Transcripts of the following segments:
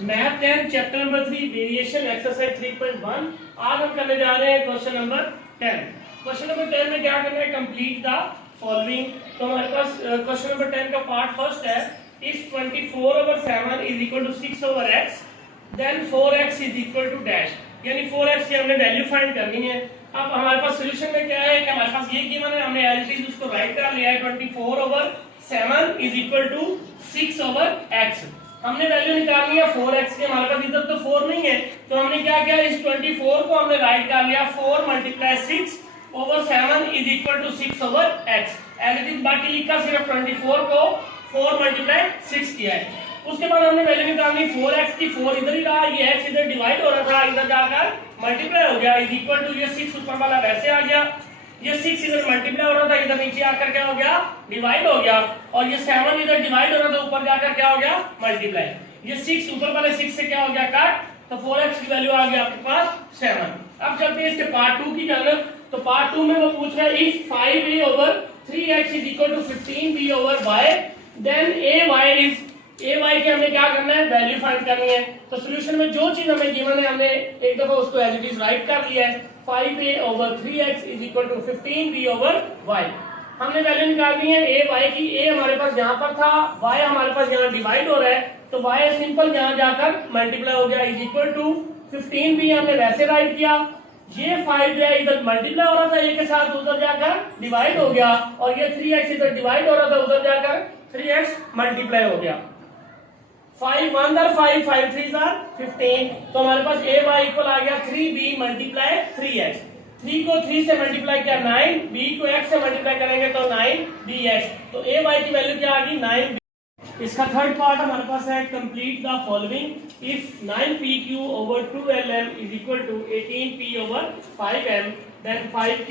Math 10 chapter number 3 variation exercise 3.1। आज हम करने जा रहे हैं क्वेश्चन नंबर 10। क्वेश्चन नंबर 10 में क्या करना है, कंप्लीट द फॉलोइंग। तो हमारे पास क्वेश्चन नंबर 10 का पार्ट फर्स्ट है, if 24/7 is equal to 6/x then 4x is equal to dash, यानी 4x की हमने वैल्यू फाइंड करनी है। अब हमारे पास सोल्यूशन में क्या है कि हमारे पास ये गिवन है, हमने एज इट इज उसको राइट कर लिया है। 24/7 इज इक्वल टू 6/x। हमने वैल्यू निकालनी है 4x की, हमारे पास इधर तो 4 नहीं है, तो हमने क्या किया, इस 24 को हमने राइट कर लिया 4 × 6/7 is equal to 6/x। As it is बाकी लिखा सिर्फ 24 को 4 × 6 किया है। उसके बाद हमने वैल्यू निकालनी 4x की, 4 इधर ही रहा, ये x इधर डिवाइड हो रहा था, इधर जाकर मल्टीप्लाई हो गया, इज इक्वल टू ये 6 ऊपर वाला वैसे आ गया, ये 6 इधर मल्टीप्लाई हो रहा था, इधर नीचे आकर क्या हो गया, डिवाइड हो गया, और ये 7 इधर डिवाइड हो रहा था, ऊपर जाकर क्या हो गया, मल्टीप्लाई। ये 6 ऊपर वाले 6 से क्या हो गया, कट, तो 4x की वैल्यू आ गई आपके पास 7। अब चलते हैं इसके पार्ट 2 की तरफ। तो पार्ट 2 में वो पूछ रहा है, if 5a/3x is equal to 15b/y then ay के हमें क्या करना है, वैल्यू फाइंड करनी है। तो सॉल्यूशन में जो चीज हमें गिवन है, हमने एक दफा उसको एज इट इज राइट कर लिया है। 5a/3x is equal to 15b/y। हमने वैल्यू निकालनी है ay की। a हमारे पास यहाँ पर था, y हमारे पास यहाँ डिवाइड हो रहा है, तो y सिंपल यहाँ जाकर मल्टीप्लाई हो गया, इज इक्वल टू 15b हमने वैसे राइट किया। ये 5 जो है इधर मल्टीप्लाई हो रहा था a के साथ, उधर जाकर डिवाइड हो गया, और ये 3x इधर डिवाइड हो रहा था, उधर जाकर 3x मल्टीप्लाई हो गया। 5 1 are 5, 5 3 are 15, तो हमारे पास ay इक्वल आ गया 3b मल्टीप्लाई 3x। 3 को 3 से मल्टीप्लाई किया 9, b को x से मल्टीप्लाई करेंगे तो 9bx, तो ay की वैल्यू क्या आ गई 9b। इसका थर्ड पार्ट हमारे पास है, complete the following. If 9pq/2lm is equal to 18p/5m then 5q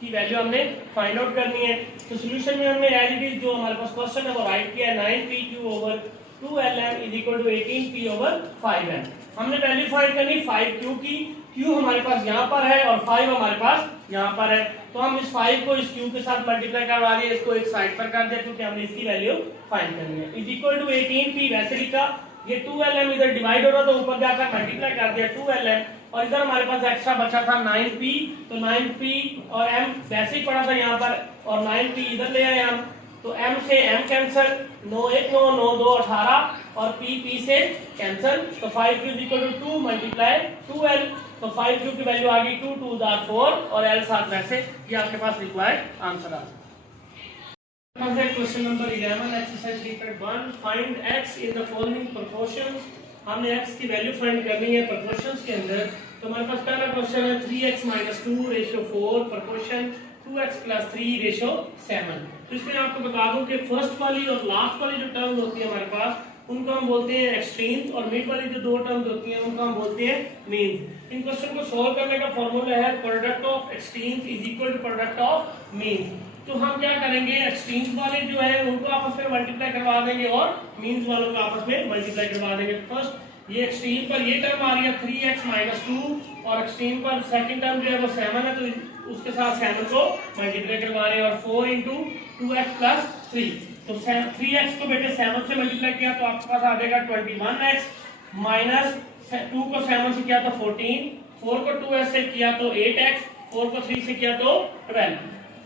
की वैल्यू हमने फाइंड आउट करनी है। तो सॉल्यूशन में हमने एज इट इज जो हमारे पास क्वेश्चन है वो राइट किया है, 9pq/2lm is equal to 18p/5m। हमने वैल्यू फाइंड करनी 5q की, q हमारे पास यहाँ पर है और 5 हमारे पास यहाँ पर है, तो हम इस 5 को इस q के साथ मल्टीप्लाई करवा दिए, इसको एक साइड पर कर दिया क्योंकि हमने इसकी वैल्यू फाइंड करनी है। इज इक्वल टू 18p वैसे लिखा, ये 2lm इधर डिवाइड हो रहा था, ऊपर जाकर मल्टीप्लाई कर दिया 2lm, और इधर हमारे पास एक्स्ट्रा बचा था 9p, तो 9p और m वैसे ही पड़ा था यहाँ पर, और 9p इधर ले आए हम, तो m से m कैंसिल, 9 1 9 9 2 18, और p से कैंसिल, तो 5q is equal to 2 multiply 2l, तो 5q की वैल्यू आ गई 2 2 4 और l साथ वैसे, ये आपके पास रिक्वायर्ड आंसर आ गया। Question number 11 exercise 3.1, find x in the following proportions. हमने x की वैल्यू फाइंड करनी है प्रोपोर्शंस के अंदर। तो हमारे पास पहला क्वेश्चन है 3x - 2/4 प्रोपोर्शन 2x + 3/7। तो इसमें आपको बता दूं कि फर्स्ट वाली और लास्ट वाली जो टर्म होती है हमारे पास, उनको हम बोलते हैं एक्सट्रीम्स, और मिड वाली जो दो टर्म्स होती हैं उनको हम बोलते हैं मीन्स। इन क्वेश्चन को सॉल्व करने का फॉर्मूला है product of extremes is equal to product of means. तो हम क्या करेंगे, एक्सट्रीम्स वाले जो है उनको आपस में मल्टीप्लाई करवा देंगे और मीन्स वालों को आपस में मल्टीप्लाई करवा देंगे। फर्स्ट ये एक्सट्रीम पर ये टर्म आ रही है 3x - 2, और एक्सट्रीम पर सेकंड टर्म जो है वो 7 है, तो उसके साथ 7 को मल्टीप्लाई करवा रहे हैं, और 4 × 2x + 3, तो 3x को बेटे 7 से मल्टीप्लाई किया तो आपके पास आ जाएगा 21x, माइनस 2 को 7 से किया तो 14, 4 को 2s से किया तो 8x, 4 को 3 से किया तो 12।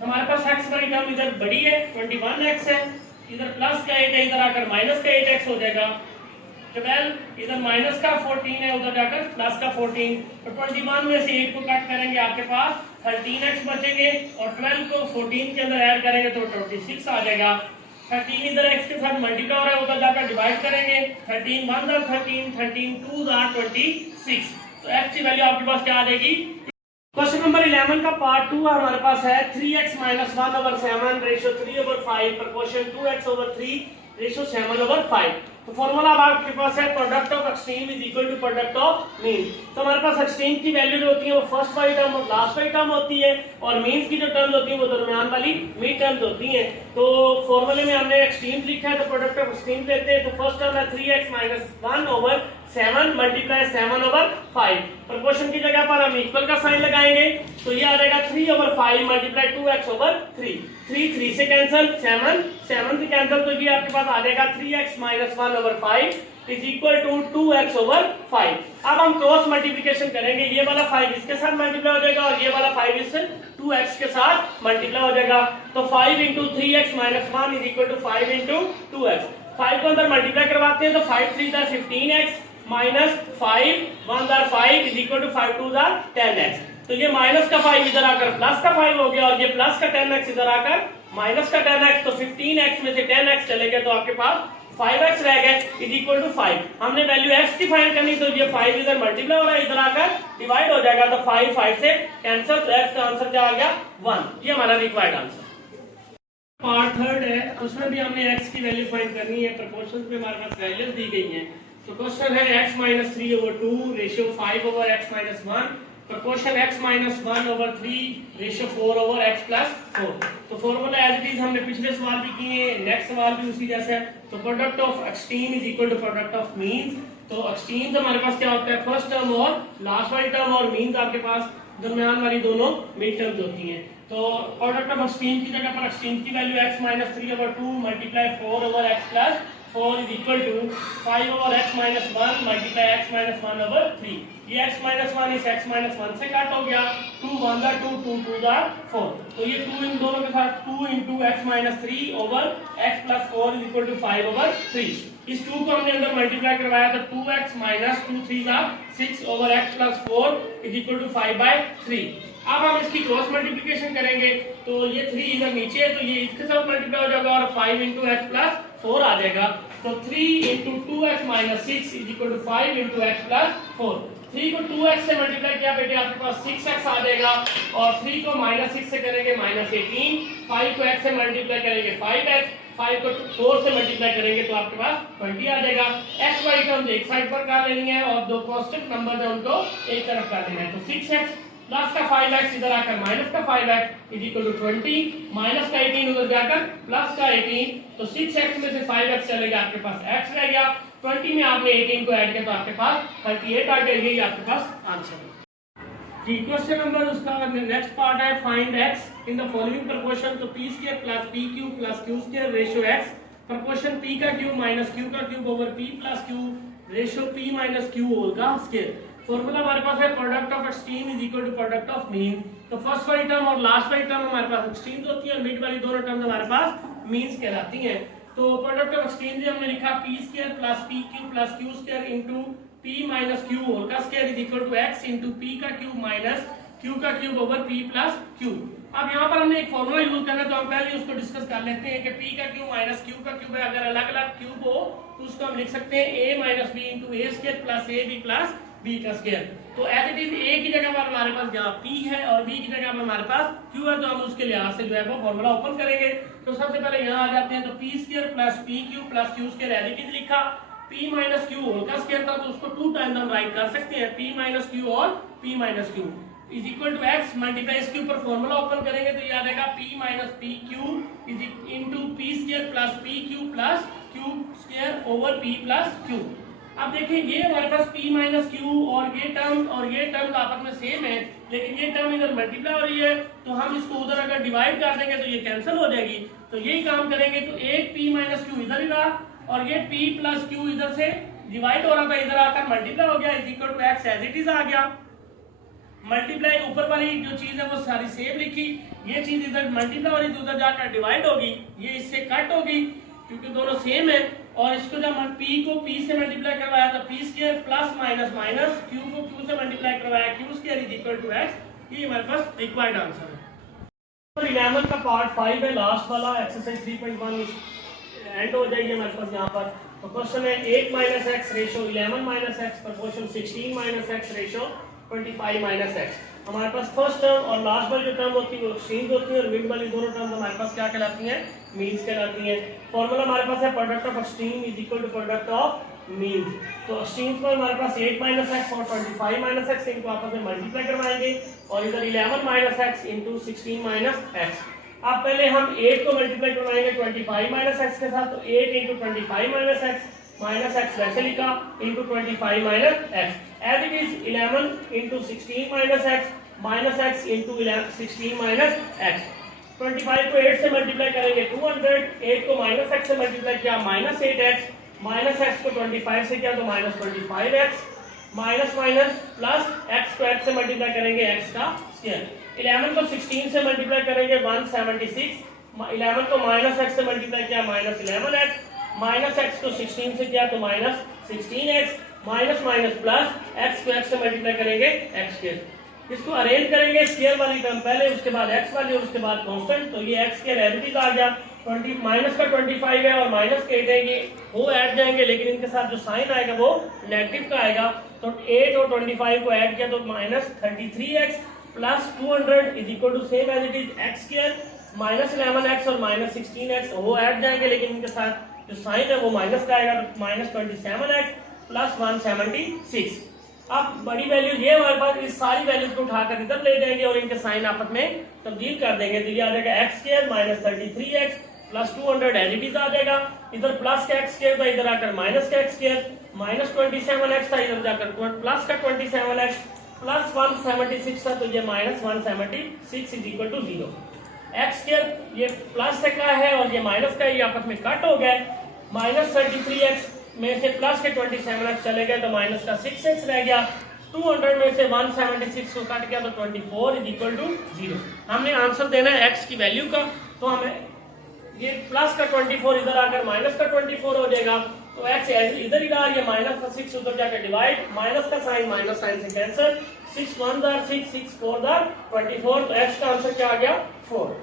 हमारे पास x वाली टर्म इधर बड़ी है 21x है, इधर प्लस का 8 है, इधर आकर माइनस का 8x हो जाएगा। 12 इधर माइनस का 14 है, उधर जाकर प्लस का 14, तो 21 में से 8 को कट करेंगे आपके पास 13x बचेंगे, और 12 को 14 के अंदर ऐड करेंगे तो 26 आ जाएगा। 13 इधर x के साथ मल्टीप्लाई हो रहा है, उधर जाकर डिवाइड करेंगे, 13 1 13, 13 2 26, तो x की वैल्यू आपके पास क्या आ जाएगी। क्वेश्चन नंबर 11 का पार्ट 2 हमारे पास है 3x - 1/7 3/5 प्रोपोर्शन 2x/3 तो फॉर्मूला अब आपके पास है product of extreme is equal to product of mean. तो हमारे पास एक्सट्रीम की वैल्यू जो होती है वो फर्स्ट वाली टर्म और लास्ट वाली टर्म होती है, और मीन्स की जो टर्म्स होती है वो दरमियान वाली मिड टर्म्स होती हैं। तो फॉर्मूले में हमने एक्सट्रीम लिखा है, तो प्रोडक्ट ऑफ एक्सट्रीम लेते हैं। तो फर्स्ट टर्म है 3x - 1/7 मल्टीप्लाई 7/5। प्रोपोर्शन की जगह पर हम इक्वल का साइन लगाएंगे, तो ये आ जाएगा 3/5 मल्टीप्लाई 2x/3, 3 3 से कैंसिल, 7 7 से कैंसिल, तो ये आपके पास आ जाएगा 3x - 1/5 is equal to 2x over 5। अब हम क्रॉस मल्टीप्लिकेशन करेंगे, ये वाला 5 इसके साथ मल्टीप्लाई हो जाएगा और ये वाला 5 इससे 2x के साथ मल्टीप्लाई हो जाएगा। तो 5 into 3x minus 1 is equal to 5 into 2x। 5 को अंदर मल्टीप्लाई करवाते हैं तो 5 3 दा 15x माइनस 5 1 दा 5 इज इक्वल टू 5 2 दा 10x। तो ये माइनस का 5 इधर आकर प्लस का 5 हो गया और ये प्लस का 10x इधर आकर माइनस का 10x। तो 15x में से 10x चले गए तो आपके पास 5x रह गए इज इक्वल टू 5। हमने वैल्यू x की फाइंड करनी, तो ये 5 इधर मल्टीप्लाई हो रहा है, इधर आकर डिवाइड हो जाएगा तो 5 5 से कैंसिल, तो x का आंसर क्या आ गया 1। ये हमारा रिक्वायर्ड आंसर। पार्ट थर्ड है, उसमें भी हमने x की वैल्यू फाइंड करनी है। प्रोपोर्शंस में हमारे पास वैल्यूज दी गई हैं। तो क्वेश्चन है x minus 3 over 2 ratio 5 over x minus 1, proportion x minus 1 over 3 ratio 4 over x plus 4। तो फॉर्मूला एज इट इज हमने पिछले सवाल भी किए, नेक्स्ट सवाल भी उसी जैसा है। तो product of extreme is equal to product of means. तो एक्सट्रीम हमारे पास क्या होता है, फर्स्ट टर्म और लास्ट वाली टर्म, और मीन्स आपके पास दरमियान वाली दोनों मिड टर्म्स होती हैं। तो प्रोडक्ट ऑफ एक्सट्रीम की जगह पर एक्सट्रीम की value x minus 3 over 2 multiply 4 over x plus 4 is equal to 5 over x minus 1 multiply x minus 1 over 3। ये x minus 1 इस x minus 1 से कट हो गया, 2 1 दा 2 2 2 दा 4। तो ये 2 इन दोनों के साथ 2 into x minus 3 over x plus 4 is equal to 5 over 3। इस 2 को हमने अंदर मल्टीप्लाई करवाया तो 2x minus 2 3 दा 6 over x plus 4 is equal to 5 by 3। अब हम इसकी क्रॉस मल्टीप्लिकेशन करेंगे तो ये 3 इधर नीचे है तो ये इसके साथ मल्टीप्लाई हो जाएगा और 5 into x plus 4 आ जाएगा। तो 3 into 2x minus 6 is equal to 5 into x plus 4। 3 को 2x से मल्टीप्लाई किया बेटे आपके पास 6x आ जाएगा और 3 को minus 6 से करेंगे minus 18, 5 को x से मल्टीप्लाई करेंगे 5x, 5 को 4 से मल्टीप्लाई करेंगे तो आपके पास 20 आ जाएगा। x वाली टर्म एक साइड पर कर लेनी है और दो कांस्टेंट नंबर है उनको एक तरफ कर लेना है। तो 6x प्लस का 5x इधर आकर माइनस का 5x is equal to 20, minus का 18 उधर जाकर प्लस का 18, तो 6x में से 5x चलेगा आपके पास x रह गया, 20 में आपने 18 को ऐड किया तो आपके पास 38 आ गया। यही आपके पास आंसर है जी। क्वेश्चन नंबर उसका नेक्स्ट पार्ट है find x in the following proportion. तो p square plus p cube plus q square ratio x, proportion p का क्यूब माइनस q का cube over p plus q ratio p minus q whole का square. Formula हमारे पास है product of extreme is equal to product of mean. तो first वाली term और last वाली टर्म हमारे पास एक्सट्रीम्स होती है और मिड वाली दोनों टर्म्स हमारे पास मीन्स कहलाती हैं। तो प्रोडक्ट ऑफ एक्सट्रीम से हमने लिखा p square plus p cube plus q square into p minus q whole का square is equal to x into p का क्यूब माइनस q का cube over p plus q। अब यहाँ पर हमने एक फॉर्मूला यूज करना है तो हम पहले उसको डिस्कस कर लेते हैं कि p का क्यूब माइनस q का क्यूब है। अगर अलग अलग क्यूब हो तो उसको हम लिख सकते हैं a minus b into a square plus ab plus b का स्क्वायर। तो एज इट इज a की जगह पर हमारे पास यहाँ p है और b की जगह पर हमारे पास q है, तो हम उसके लिहाज से जो है वो फॉर्मूला ओपन करेंगे। तो सबसे पहले यहाँ आ जाते हैं तो p square plus p cube plus q square as it is लिखा, p माइनस q होल का स्क्वायर था तो उसको 2 टाइम्स हम राइट कर सकते हैं, p माइनस q और p minus q is equal to x multiply इसके ऊपर फॉर्मूला ओपन करेंगे तो ये आ जाएगा p minus p cube is into p square plus p cube plus q square over p plus q। अब देखिए ये हमारे पास p माइनस q और ये टर्म आपस में सेम है, लेकिन ये टर्म इधर मल्टीप्लाई हो रही है तो हम इसको उधर अगर डिवाइड कर देंगे तो ये कैंसिल हो जाएगी। तो यही काम करेंगे तो एक p माइनस q इधर ही रहा और ये p प्लस q इधर से डिवाइड हो रहा था इधर आकर मल्टीप्लाई हो गया is equal to x as it is आ गया। मल्टीप्लाई ऊपर वाली जो चीज है वो सारी सेम लिखी, ये चीज इधर मल्टीप्लाई हो रही तो उधर जाकर डिवाइड होगी, ये इससे कट होगी क्योंकि दोनों सेम है। और इसको जब p को p से मल्टीप्लाई करवाया तो p square plus minus minus q को q से मल्टीप्लाई करवाया q square is equal to x। ये हमारे पास रिक्वायर्ड आंसर है। तो 11 का पार्ट 5 है लास्ट वाला, एक्सरसाइज 3.1 एंड हो जाएगी हमारे पास यहाँ पर। तो क्वेश्चन है 8 minus x ratio 11 minus x proportion 16 minus x ratio 25 minus x. हमारे पास फर्स्ट टर्म और लास्ट वाली जो टर्म होती है वो एक्सट्रीम्स होती है और मिड वाली दोनों टर्म्स हमारे पास क्या कहलाती हैं, मीन्स कहलाती हैं। फॉर्मूला हमारे पास है product of extreme is equal to product of means. तो एक्सट्रीम्स पर हमारे पास 8 माइनस एक्स और 25 माइनस एक्स, इनको आपस में मल्टीप्लाई करवाएंगे और इधर 11 minus x into 16 minus x. अब पहले हम 8 को मल्टीप्लाई करवाएंगे 25 माइनस एक्स के साथ, तो 8 into 25 minus x minus x वैसे लिखा into 25 minus x as it is 11 into 16 minus x minus x into 16 minus x. 25 को 8 से मल्टीप्लाई करेंगे 200, 8 को माइनस एक्स से मल्टीप्लाई किया माइनस 8x माइनस एक्स को 25 से किया तो minus 25x, minus minus plus x को x से मल्टीप्लाई करेंगे x का स्क्वायर, 11 को 16 से मल्टीप्लाई करेंगे 176, 11 को माइनस x से मल्टीप्लाई किया माइनस 11x, माइनस x को 16 से किया तो minus 16x, minus minus plus x को x से मल्टीप्लाई करेंगे x स्क्वायर। इसको अरेंज करेंगे स्क्वायर वाली टर्म पहले, उसके बाद x वाली और उसके बाद कांस्टेंट, तो ये x square as it is आ गया। 20 माइनस का 25 है और माइनस के 8 है, ये वो ऐड जाएंगे लेकिन इनके साथ जो साइन आएगा वो नेगेटिव का आएगा, तो 8 और 25 को ऐड किया तो minus 33x plus 200 is equal to same as it is x square, minus 11x और माइनस 16x वो ऐड जाएंगे लेकिन इनके साथ जो साइन है वो माइनस का आएगा, तो माइनस 27x प्लस 176। अब बड़ी वैल्यू ये हमारे पास, इस सारी वैल्यूज को उठाकर इधर ले जाएंगे और इनके साइन आपस में तब्दील कर देंगे, तो ये आ जाएगा x square minus 33x plus 200 as it is आ जाएगा, इधर प्लस का x स्क्वायर था इधर आकर माइनस का x स्क्वायर, माइनस 27x था इधर जाकर प्लस का 27x प्लस 176 था तो ये minus 176 is equal to 0। x square ये प्लस से का है और ये माइनस का, ये आपस में कट हो गया, माइनस 33x में से प्लस के 27x चले गए तो माइनस का 6x रह गया, 200 में से 176 को कट गया तो 24 इज इक्वल टू 0। हमने आंसर देना है x की वैल्यू का, तो हमें ये प्लस का 24 इधर आकर माइनस का 24 हो जाएगा, तो x इधर ही रहा, ये माइनस का 6 उधर जाकर डिवाइड, माइनस का साइन माइनस साइन से कैंसिल, 6 1 6 6 4 24, तो x का आंसर क्या आ गया 4।